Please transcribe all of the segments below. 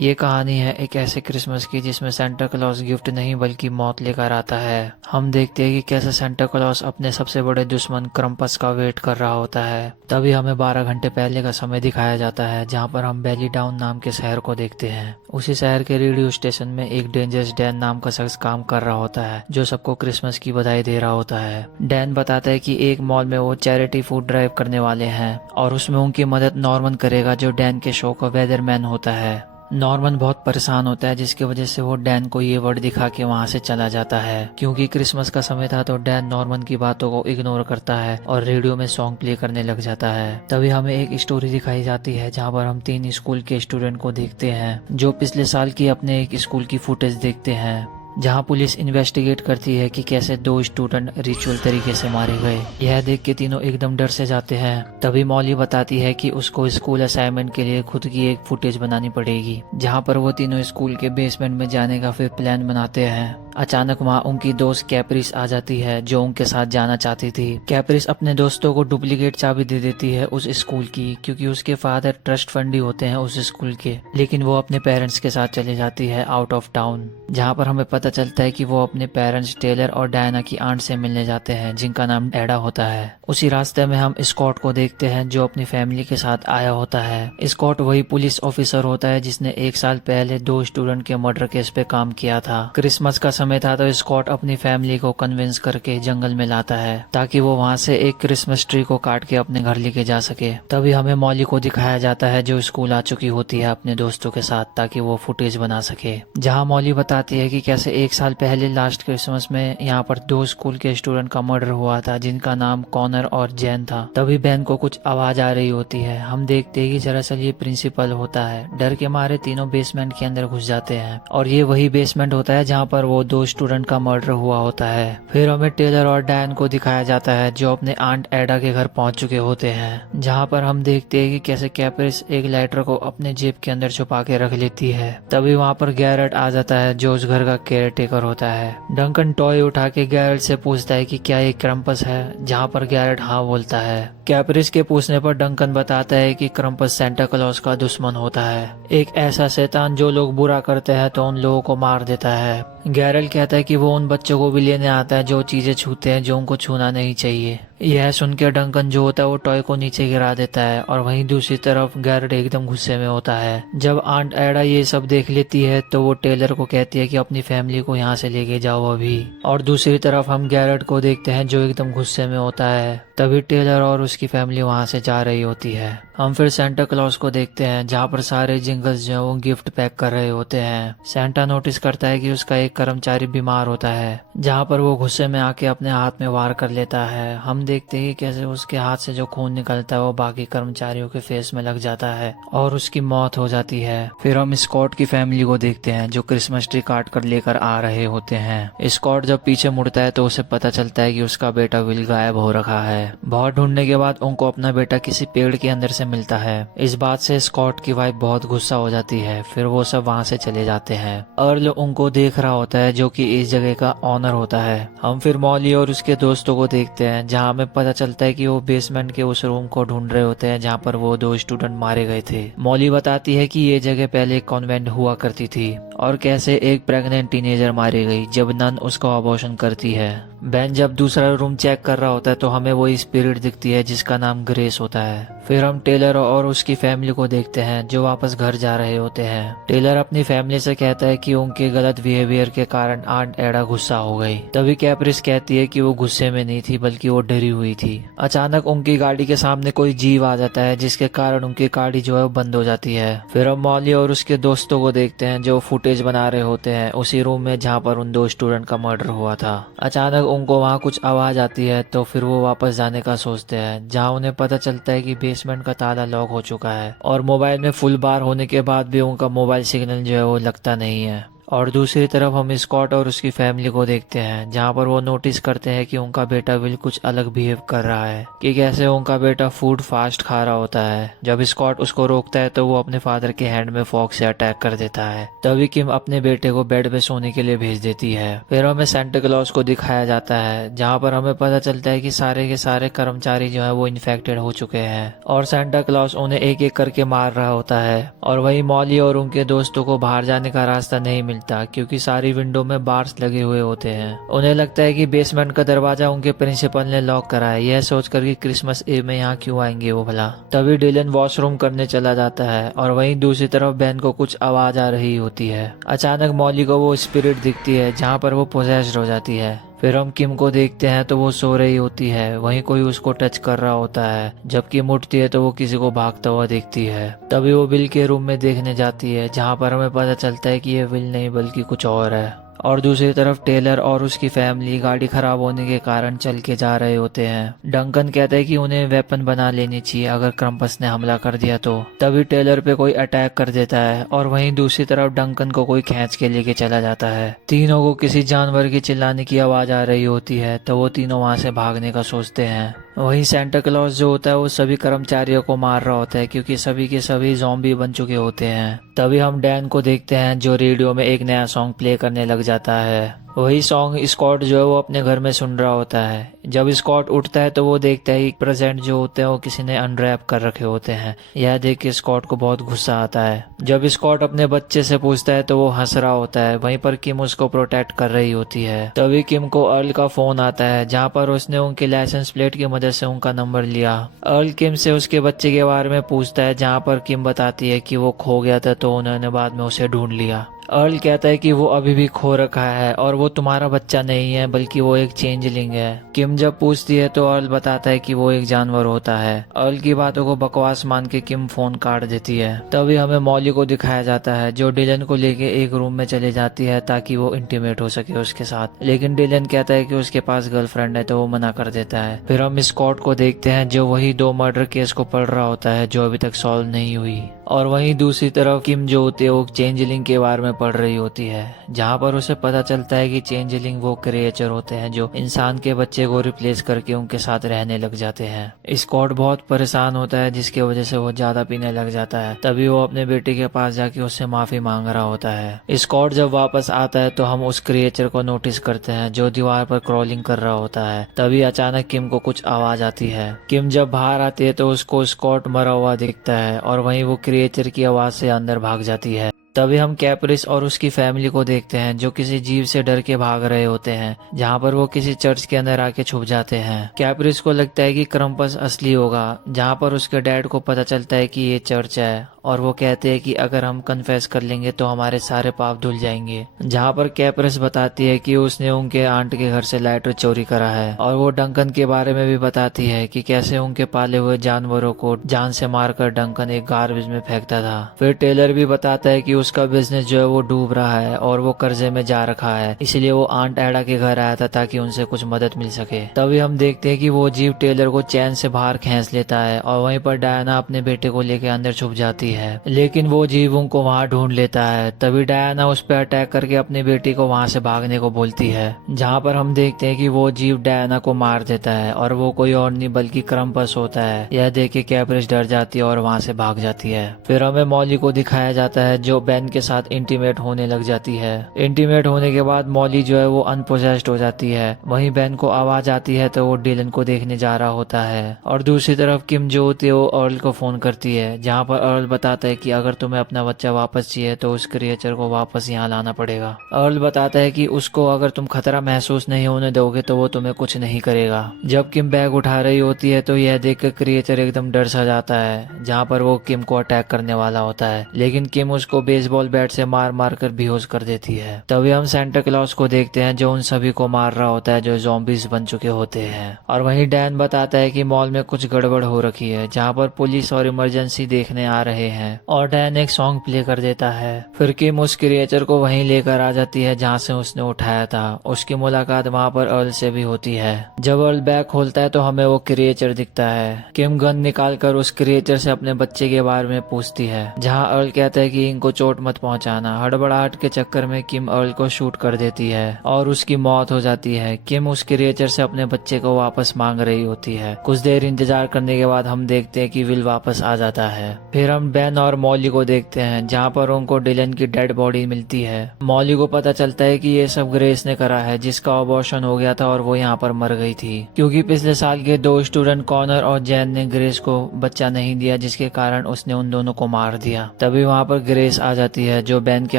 ये कहानी है एक ऐसे क्रिसमस की जिसमें सेंटा क्लॉज गिफ्ट नहीं बल्कि मौत लेकर आता है। हम देखते हैं कि कैसे सेंटा क्लॉज अपने सबसे बड़े दुश्मन क्रम्पस का वेट कर रहा होता है। तभी हमें 12 घंटे पहले का समय दिखाया जाता है, जहाँ पर हम बेली डाउन नाम के शहर को देखते हैं। उसी शहर के रेडियो स्टेशन में एक डेंजरस डैन नाम का शख्स काम कर रहा होता है, जो सबको क्रिसमस की बधाई दे रहा होता है। डैन बताता है कि एक मॉल में वो चैरिटी फूड ड्राइव करने वाले हैं और उसमें उनकी मदद नॉर्मन करेगा, जो डैन के शो का वेदरमैन होता है। नॉर्मन बहुत परेशान होता है, जिसकी वजह से वो डैन को ये वर्ड दिखा के वहाँ से चला जाता है। क्योंकि क्रिसमस का समय था तो डैन नॉर्मन की बातों को इग्नोर करता है और रेडियो में सॉन्ग प्ले करने लग जाता है। तभी हमें एक स्टोरी दिखाई जाती है, जहाँ पर हम 3 स्कूल के स्टूडेंट को देखते हैं, जो पिछले साल की अपने एक स्कूल की फुटेज देखते हैं, जहां पुलिस इन्वेस्टिगेट करती है कि कैसे 2 स्टूडेंट रिचुअल तरीके से मारे गए। यह देख के तीनों एकदम डर से जाते हैं। तभी मॉली बताती है कि उसको स्कूल असाइनमेंट के लिए खुद की एक फुटेज बनानी पड़ेगी, जहां पर वो तीनों स्कूल के बेसमेंट में जाने का फिर प्लान बनाते हैं। अचानक वहाँ उनकी दोस्त कैप्रिस आ जाती है, जो उनके साथ जाना चाहती थी। कैप्रिस अपने दोस्तों को डुप्लीकेट चाबी दे देती है उस स्कूल की, क्योंकि उसके फादर ट्रस्ट फंडी होते हैं उस स्कूल के। लेकिन वो अपने पेरेंट्स के साथ चली जाती है आउट ऑफ टाउन, जहाँ पर हमें पता चलता है कि वो अपने पेरेंट्स टेलर और डायना की आंट से मिलने जाते हैं, जिनका नाम एडा होता है। उसी रास्ते में हम स्कॉट को देखते हैं, जो अपनी फैमिली के साथ आया होता है। स्कॉट वही पुलिस ऑफिसर होता है जिसने 1 साल पहले 2 स्टूडेंट के मर्डर केस पे काम किया था। क्रिसमस का समय था तो स्कॉट अपनी फैमिली को कन्विंस करके जंगल में लाता है, ताकि वो वहाँ से एक क्रिसमस ट्री को काट के अपने घर लेके जा सके। तभी हमें मॉली को दिखाया जाता है, जो स्कूल आ चुकी होती है अपने दोस्तों के साथ, ताकि वो फुटेज बना सके। जहाँ मॉली बताती है कि कैसे 1 साल पहले लास्ट क्रिसमस में यहाँ पर 2 स्कूल के स्टूडेंट का मर्डर हुआ था, जिनका नाम कॉनर और जैन था। तभी बैन को कुछ आवाज आ रही होती है। हम देखते हैं कि दरअसल ये प्रिंसिपल होता है। डर के मारे तीनों बेसमेंट के अंदर घुस जाते हैं, और ये वही बेसमेंट होता है जहाँ पर वो 2 स्टूडेंट का मर्डर हुआ होता है। फिर हमें टेलर और डायन को दिखाया जाता है, जो अपने आंट एडा के घर पहुंच चुके होते हैं, जहां पर हम देखते हैं कि कैसे कैप्रिस एक लाइटर को अपने जेब के अंदर छुपा के रख लेती है। तभी वहां पर गैरेट आ जाता है, जो उस घर का केयर टेकर होता है। डंकन टॉय उठा के गैरेट से पूछता है कि क्या ये क्रम्पस है, जहां पर गैरेट हाँ बोलता है। कैप्रिस के पूछने पर डंकन बताता है कि क्रम्पस सेंटा क्लॉज का दुश्मन होता है, एक ऐसा शैतान जो लोग बुरा करते हैं तो उन लोगों को मार देता है। गैरल कहता है कि वो उन बच्चों को भी लेने आता है जो चीजें छूते हैं जो उनको छूना नहीं चाहिए। यह सुन के डंकन जो होता है वो टॉय को नीचे गिरा देता है, और वहीं दूसरी तरफ गैरेट एकदम गुस्से में होता है। जब आंट एडा ये सब देख लेती है तो वो टेलर को कहती है कि अपनी फैमिली को यहाँ से लेके जाओ अभी। और दूसरी तरफ हम गैरेट को देखते हैं, जो एकदम गुस्से में होता है। तभी टेलर और उसकी फैमिली वहाँ से जा रही होती है। हम फिर सेंटा क्लॉज को देखते हैं, जहाँ पर सारे जिंगल्स जो है वो गिफ्ट पैक कर रहे होते हैं। सेंटा नोटिस करता है कि उसका एक कर्मचारी बीमार होता है, जहाँ पर वो गुस्से में आके अपने हाथ में वार कर लेता है। हम देखते हैं कैसे उसके हाथ से जो खून निकलता है वो बाकी कर्मचारियों के फेस में लग जाता है और उसकी मौत हो जाती है। फिर हम स्कॉट की फैमिली को देखते हैं, जो क्रिसमस ट्री काट कर लेकर आ रहे होते हैं। स्कॉट जब पीछे मुड़ता है तो उसे पता चलता है कि उसका बेटा विल गायब हो रखा है। बहुत ढूंढने के बाद उनको अपना बेटा किसी पेड़ के अंदर से मिलता है। इस बात से स्कॉट की वाइफ बहुत गुस्सा हो जाती है। फिर वो सब वहाँ से चले जाते हैं। अर्ल उनको देख रहा होता है, जो कि इस जगह का ऑनर होता है। हम फिर मॉली और उसके दोस्तों को देखते हैं, जहाँ हमें पता चलता है कि वो बेसमेंट के उस रूम को ढूंढ रहे होते हैं, जहाँ पर वो 2 स्टूडेंट मारे गए थे। मॉली बताती है कि ये जगह पहले एक कॉन्वेंट हुआ करती थी, और कैसे एक प्रेग्नेंट टीनेजर मारी गई जब नन उसका अबॉर्शन करती है। बेन जब दूसरा रूम चेक कर रहा होता है तो हमें वही स्पिरिट दिखती है जिसका नाम ग्रेस होता है। फिर हम टेलर और उसकी फैमिली को देखते हैं, जो वापस घर जा रहे होते हैं। टेलर अपनी फैमिली से कहता है कि उनके गलत बिहेवियर के कारण आंट एडा गुस्सा हो गई। तभी कैप्रिस कहती है कि वो गुस्से में नहीं थी, बल्कि वो डरी हुई थी। अचानक उनकी गाड़ी के सामने कोई जीव आ जाता है, जिसके कारण उनकी गाड़ी जो है वो बंद हो जाती है। फिर हम मॉली और उसके दोस्तों को देखते हैं, जो फुटेज बना रहे होते हैं उसी रूम में जहाँ पर उन 2 स्टूडेंट का मर्डर हुआ था। अचानक उनको वहाँ कुछ आवाज आती है, तो फिर वो वापस जाने का सोचते हैं, जहाँ उन्हें पता चलता है कि बेसमेंट का ताला लॉक हो चुका है, और मोबाइल में फुल बार होने के बाद भी उनका मोबाइल सिग्नल जो है वो लगता नहीं है। और दूसरी तरफ हम स्कॉट और उसकी फैमिली को देखते हैं, जहाँ पर वो नोटिस करते हैं कि उनका बेटा विल कुछ अलग बिहेव कर रहा है, कि कैसे उनका बेटा फूड फास्ट खा रहा होता है। जब स्कॉट उसको रोकता है तो वो अपने फादर के हैंड में फॉक से अटैक कर देता है। तभी किम अपने बेटे को बेड पे सोने के लिए भेज देती है। फिर हमें सेंटा क्लॉज को दिखाया जाता है, जहाँ पर हमें पता चलता है कि सारे के सारे कर्मचारी जो है वो इन्फेक्टेड हो चुके हैं और सेंटा क्लॉज उन्हें एक एक करके मार रहा होता है। और वही मॉली और उनके दोस्तों को बाहर जाने का रास्ता नहीं मिलता, क्योंकि सारी विंडो में बार्स लगे हुए होते हैं। उन्हें लगता है कि बेसमेंट का दरवाजा उनके प्रिंसिपल ने लॉक करा है, यह सोचकर कि क्रिसमस ईव में यहाँ क्यों आएंगे वो भला। तभी डिलन वॉशरूम करने चला जाता है और वहीं दूसरी तरफ बेन को कुछ आवाज आ रही होती है। अचानक मॉली को वो स्पिरिट दिखती है, जहाँ पर वो पोजेस्ड हो जाती है। फिर हम किम को देखते हैं तो वो सो रही होती है, वहीं कोई उसको टच कर रहा होता है। जब किम उठती है तो वो किसी को भागता हुआ देखती है। तभी वो बिल के रूम में देखने जाती है, जहाँ पर हमें पता चलता है कि ये विल नहीं बल्कि कुछ और है। और दूसरी तरफ टेलर और उसकी फैमिली गाड़ी खराब होने के कारण चल के जा रहे होते हैं। डंकन कहता है कि उन्हें वेपन बना लेनी चाहिए अगर क्रम्पस ने हमला कर दिया तो। तभी टेलर पे कोई अटैक कर देता है और वहीं दूसरी तरफ डंकन को कोई खींच के लेके चला जाता है। तीनों को किसी जानवर की चिल्लाने की आवाज आ रही होती है, तो वो तीनों वहां से भागने का सोचते हैं। वहीं सेंटा क्लॉज जो होता है वो सभी कर्मचारियों को मार रहा होता है, क्योंकि सभी के सभी ज़ॉम्बी बन चुके होते हैं। तभी हम डैन को देखते हैं जो रेडियो में एक नया सॉन्ग प्ले करने लग जाता है। वही सॉन्ग स्कॉट जो है वो अपने घर में सुन रहा होता है। जब स्कॉट उठता है तो वो देखता है प्रेजेंट जो होते हैं वो किसी ने अनरैप कर रखे होते हैं। यह देख के स्कॉट को बहुत गुस्सा आता है। जब स्कॉट अपने बच्चे से पूछता है तो वो हंस रहा होता है, वहीं पर किम उसको प्रोटेक्ट कर रही होती है। तभी किम को अर्ल का फोन आता है, जहाँ पर उसने उनके लाइसेंस प्लेट की मदद से उनका नंबर लिया। अर्ल किम से उसके बच्चे के बारे में पूछता है, जहाँ पर किम बताती है कि वो खो गया था तो उन्होंने बाद में उसे ढूंढ लिया। अर्ल कहता है कि वो अभी भी खो रखा है और वो तुम्हारा बच्चा नहीं है बल्कि वो एक चेंजलिंग है। किम जब पूछती है तो अर्ल बताता है कि वो एक जानवर होता है। अर्ल की बातों को बकवास मान के किम फोन काट देती है। तभी हमें मॉली को दिखाया जाता है, जो डिलन को लेके एक रूम में चले जाती है ताकि वो इंटीमेट हो सके उसके साथ। लेकिन डिलन कहता है कि उसके पास गर्लफ्रेंड है तो वो मना कर देता है। फिर हम स्कॉट को देखते हैं जो वही 2 मर्डर केस को पढ़ रहा होता है जो अभी तक सॉल्व नहीं हुई। और वहीं दूसरी तरफ किम जो होती है वो चेंजलिंग के बारे में पढ़ रही होती है, जहाँ पर उसे पता चलता है कि चेंजलिंग वो क्रिएचर होते हैं जो इंसान के बच्चे को रिप्लेस करके उनके साथ रहने लग जाते हैं। स्कॉट बहुत परेशान होता है, जिसकी वजह से वो ज्यादा पीने लग जाता है। तभी वो अपने बेटे के पास जाके उससे माफी मांग रहा होता है। स्कॉट जब वापस आता है तो हम उस क्रिएचर को नोटिस करते हैं जो दीवार पर क्रॉलिंग कर रहा होता है। तभी अचानक किम को कुछ आवाज आती है। किम जब बाहर आती है तो उसको स्कॉट मरा हुआ दिखता है और वहीं वो क्रिएचर की आवाज से अंदर भाग जाती है। तभी हम कैप्रिस और उसकी फैमिली को देखते हैं जो किसी जीव से डर के भाग रहे होते हैं, जहाँ पर वो किसी चर्च के अंदर आके छुप जाते हैं। कैप्रिस को लगता है कि क्रम्पस असली होगा, जहाँ पर उसके डैड को पता चलता है कि ये चर्च है और वो कहते हैं कि अगर हम कन्फेस कर लेंगे तो हमारे सारे पाप धुल जाएंगे। जहाँ पर कैप्रिस बताती है कि उसने उनके आंट के घर से लाइटर चोरी करा है और वो डंकन के बारे में भी बताती है कि कैसे उनके पाले हुए जानवरों को जान से मारकर डंकन एक गार्बेज में फेंकता था। फिर टेलर भी बताता है कि उसका बिजनेस जो है वो डूब रहा है और वो कर्जे में जा रखा है, इसलिए वो आंट एडा के घर आया था ताकि उनसे कुछ मदद मिल सके। तभी हम देखते हैं कि वो जीव टेलर को चैन से बाहर खींच लेता है और वहीं पर डायना अपने बेटे को लेकर अंदर छुप जाती है, लेकिन वो जीव उनको वहाँ ढूंढ लेता है। तभी डायना उस पर अटैक करके अपनी बेटी को वहाँ से भागने को बोलती है, जहाँ पर हम देखते हैं कि वो जीव डायना को मार देता है और वो कोई और नहीं बल्कि क्रम्पस होता है। यह देख के कैप्रिस डर जाती है और वहाँ से भाग जाती है। फिर हमें मॉली को दिखाया जाता है जो बेन के साथ इंटीमेट होने लग जाती है। इंटीमेट होने के बाद मॉली जो है वो अनपोजेस्ड हो जाती है। वहीं बेन को आवाज आती है तो वो डिलन को देखने जा रहा होता है। और दूसरी तरफ किम जो होती है वो अर्ल को फोन करती है, जहाँ पर अर्ल बताता है कि अगर तुम्हें अपना बच्चा वापस चाहिए तो उस क्रिएचर को वापस यहाँ लाना पड़ेगा। अर्ल बताता है कि उसको अगर तुम खतरा महसूस नहीं होने दोगे तो वो तुम्हें कुछ नहीं करेगा। जब किम बैग उठा रही होती है तो यह देखकर क्रिएचर एकदम डर सा जाता है, जहाँ पर वो किम को अटैक करने वाला होता है, लेकिन किम उसको बेसबॉल बैट से मार मार कर बेहोश कर देती है। तभी हम सेंटा क्लॉज को देखते हैं जो उन सभी को मार रहा होता है जो ज़ॉम्बीज बन चुके होते हैं। और वहीं डैन बताता है कि मॉल में कुछ गड़बड़ हो रखी है, जहाँ पर पुलिस और इमरजेंसी देखने आ रहे हैं। और डैन एक सॉन्ग प्ले कर देता है। फिर किम उस क्रिएचर को वहीं लेकर आ जाती है जहाँ से उसने उठाया था। उसकी मुलाकात वहाँ पर अर्ल से भी होती है। जब अर्ल बैग खोलता है तो हमें वो क्रिएचर दिखता है। किम गन निकाल कर उस क्रिएचर से अपने बच्चे के बारे में पूछती है, जहाँ अर्ल कहता है कि इनको चोट चोट मत पहुंचाना। हड़बड़ाहट के चक्कर में किम अर्ल को शूट कर देती है और उसकी मौत हो जाती है। किम उस क्रिएचर से अपने बच्चे को वापस मांग रही होती है। कुछ देर इंतजार करने के बाद हम देखते हैं कि विल वापस आ जाता है। फिर हम बेन और मॉली को देखते हैं जहाँ पर उनको डिलन की डेड बॉडी मिलती है। मॉली को पता चलता है कि ये सब ग्रेस ने करा है, जिसका अबॉर्शन हो गया था और वो यहाँ पर मर गई थी क्योंकि पिछले साल के 2 स्टूडेंट कॉनर और जैन ने ग्रेस को बच्चा नहीं दिया, जिसके कारण उसने उन दोनों को मार दिया। तभी वहाँ पर ग्रेस आ जाती है जो बेन के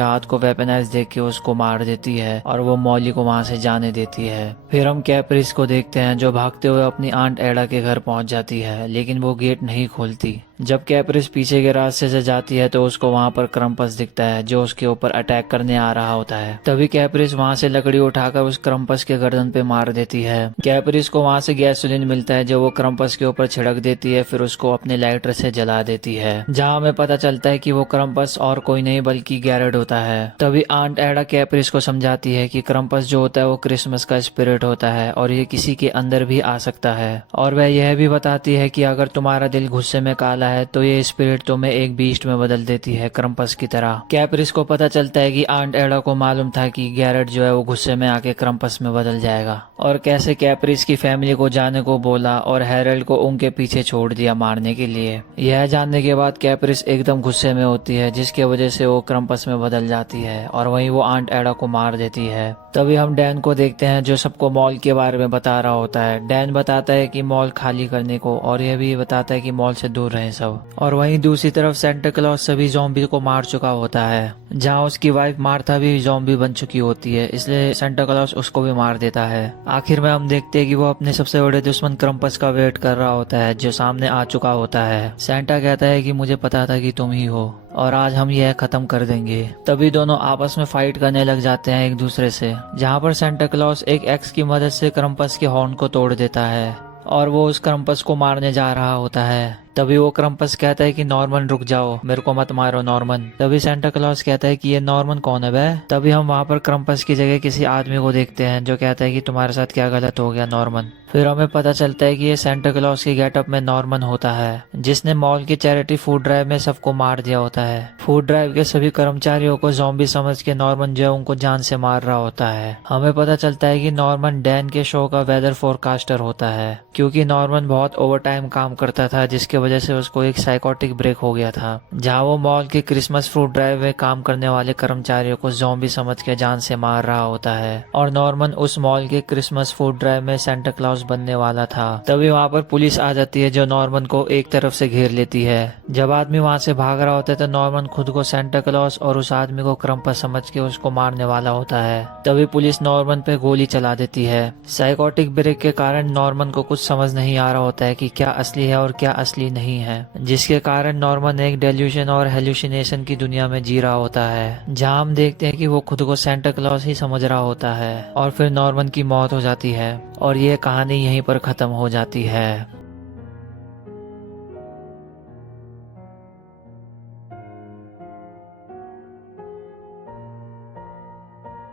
हाथ को वेपनाइज देख के उसको मार देती है और वो मॉली को वहाँ से जाने देती है। फिर हम कैप्रिस को देखते हैं जो भागते हुए अपनी आंट एडा के घर पहुँच जाती है, लेकिन वो गेट नहीं खोलती। जब कैप्रिस पीछे के रास्ते से जाती है तो उसको वहाँ पर क्रम्पस दिखता है जो उसके ऊपर अटैक करने आ रहा होता है। तभी कैप्रिस वहाँ से लकड़ी उठाकर उस क्रम्पस के गर्दन पे मार देती है। कैप्रिस को वहाँ से गैसोलीन मिलता है जो वो क्रम्पस के ऊपर छिड़क देती है, फिर उसको अपने लाइटर से जला देती है, जहाँ हमें पता चलता है कि वो क्रम्पस और कोई नहीं बल्कि गैरेड होता है। तभी आंट एडा कैप्रिस को समझाती है कि क्रम्पस जो होता है वो क्रिसमस का स्पिरिट होता है और ये किसी के अंदर भी आ सकता है, और वह यह भी बताती है कि अगर तुम्हारा दिल गुस्से में काला है तो ये स्पिरिट तुम्हें एक बीस्ट में बदल देती है, क्रम्पस की तरह। कैप्रिस को पता चलता है कि आंट एडा को मालूम था कि गैरेट जो है वो गुस्से में आके क्रम्पस में बदल जाएगा, और कैसे कैप्रिस की फैमिली को जाने को बोला और हैरल्ड को उनके पीछे छोड़ दिया मारने के लिए। यह जानने के बाद कैप्रिस एकदम गुस्से में होती है, जिसके वजह से वो क्रम्पस में बदल जाती है और वहीं वो आंट एडा को मार देती है। तभी हम डैन को देखते हैं जो सबको मॉल के बारे में बता रहा होता है। डैन बताता है कि मॉल खाली करने को, और यह भी बताता है कि मॉल से दूर रहें सब। और वहीं दूसरी तरफ सेंटा क्लॉज सभी ज़ॉम्बी को मार चुका होता है, जहां उसकी वाइफ मार्था भी ज़ॉम्बी बन चुकी होती है, इसलिए सेंटा क्लॉज उसको भी मार देता है। आखिर में हम देखते हैं कि वो अपने सबसे बड़े दुश्मन क्रम्पस का वेट कर रहा होता है जो सामने आ चुका होता है। सेंटा कहता है कि मुझे पता था कि तुम ही हो और आज हम यह खत्म कर देंगे। तभी दोनों आपस में फाइट करने लग जाते हैं एक दूसरे से, जहाँ पर सेंटा क्लॉज एक एक्स की मदद से क्रम्पस के हॉर्न को तोड़ देता है और वो उस क्रम्पस को मारने जा रहा होता है। तभी वो क्रम्पस कहता है कि नॉर्मन रुक जाओ, मेरे को मत मारो नॉर्मन। तभी सेंटा क्लॉज कहता है कि ये नॉर्मन कौन है बे? तभी हम वहाँ पर क्रम्पस की जगह किसी आदमी को देखते हैं जो कहता है कि तुम्हारे साथ क्या गलत हो गया नॉर्मन। फिर हमें पता चलता है कि ये सेंटा क्लॉज के गेटअप में नॉर्मन होता है, जिसने मॉल की चैरिटी फूड ड्राइव में सबको मार दिया होता है। फूड ड्राइव के सभी कर्मचारियों को ज़ॉम्बी समझ के नॉर्मन जो है उनको जान से मार रहा होता है। हमें पता चलता है कि नॉर्मन डैन के शो का वेदर फोरकास्टर होता है, क्योंकि नॉर्मन बहुत ओवर टाइम काम करता था, जिसके वजह से उसको एक साइकोटिक ब्रेक हो गया था, जहाँ वो मॉल के क्रिसमस फ्रूट ड्राइव में काम करने वाले कर्मचारियों को ज़ॉम्बी समझ के जान से मार रहा होता है। और नॉर्मन उस मॉल के क्रिसमस फूड ड्राइव में सेंटा क्लॉज बनने वाला था। तभी वहाँ पर पुलिस आ जाती है जो नॉर्मन को एक तरफ से घेर लेती है। जब आदमी वहाँ से भाग रहा होता है तो नॉर्मन खुद को सेंटा क्लॉज और उस आदमी को क्रम्पस समझ के उसको मारने वाला होता है। तभी पुलिस नॉर्मन पे गोली चला देती है। साइकोटिक ब्रेक के कारण नॉर्मन को कुछ समझ नहीं आ रहा होता है कि क्या असली है और क्या असली नहीं है, जिसके कारण नॉर्मन एक डेल्यूशन और हेलुसिनेशन की दुनिया में जी रहा होता है, जहाँ हम देखते हैं कि वो खुद को सेंटा क्लॉज ही समझ रहा होता है। और फिर नॉर्मन की मौत हो जाती है और ये कहानी यहीं पर खत्म हो जाती है।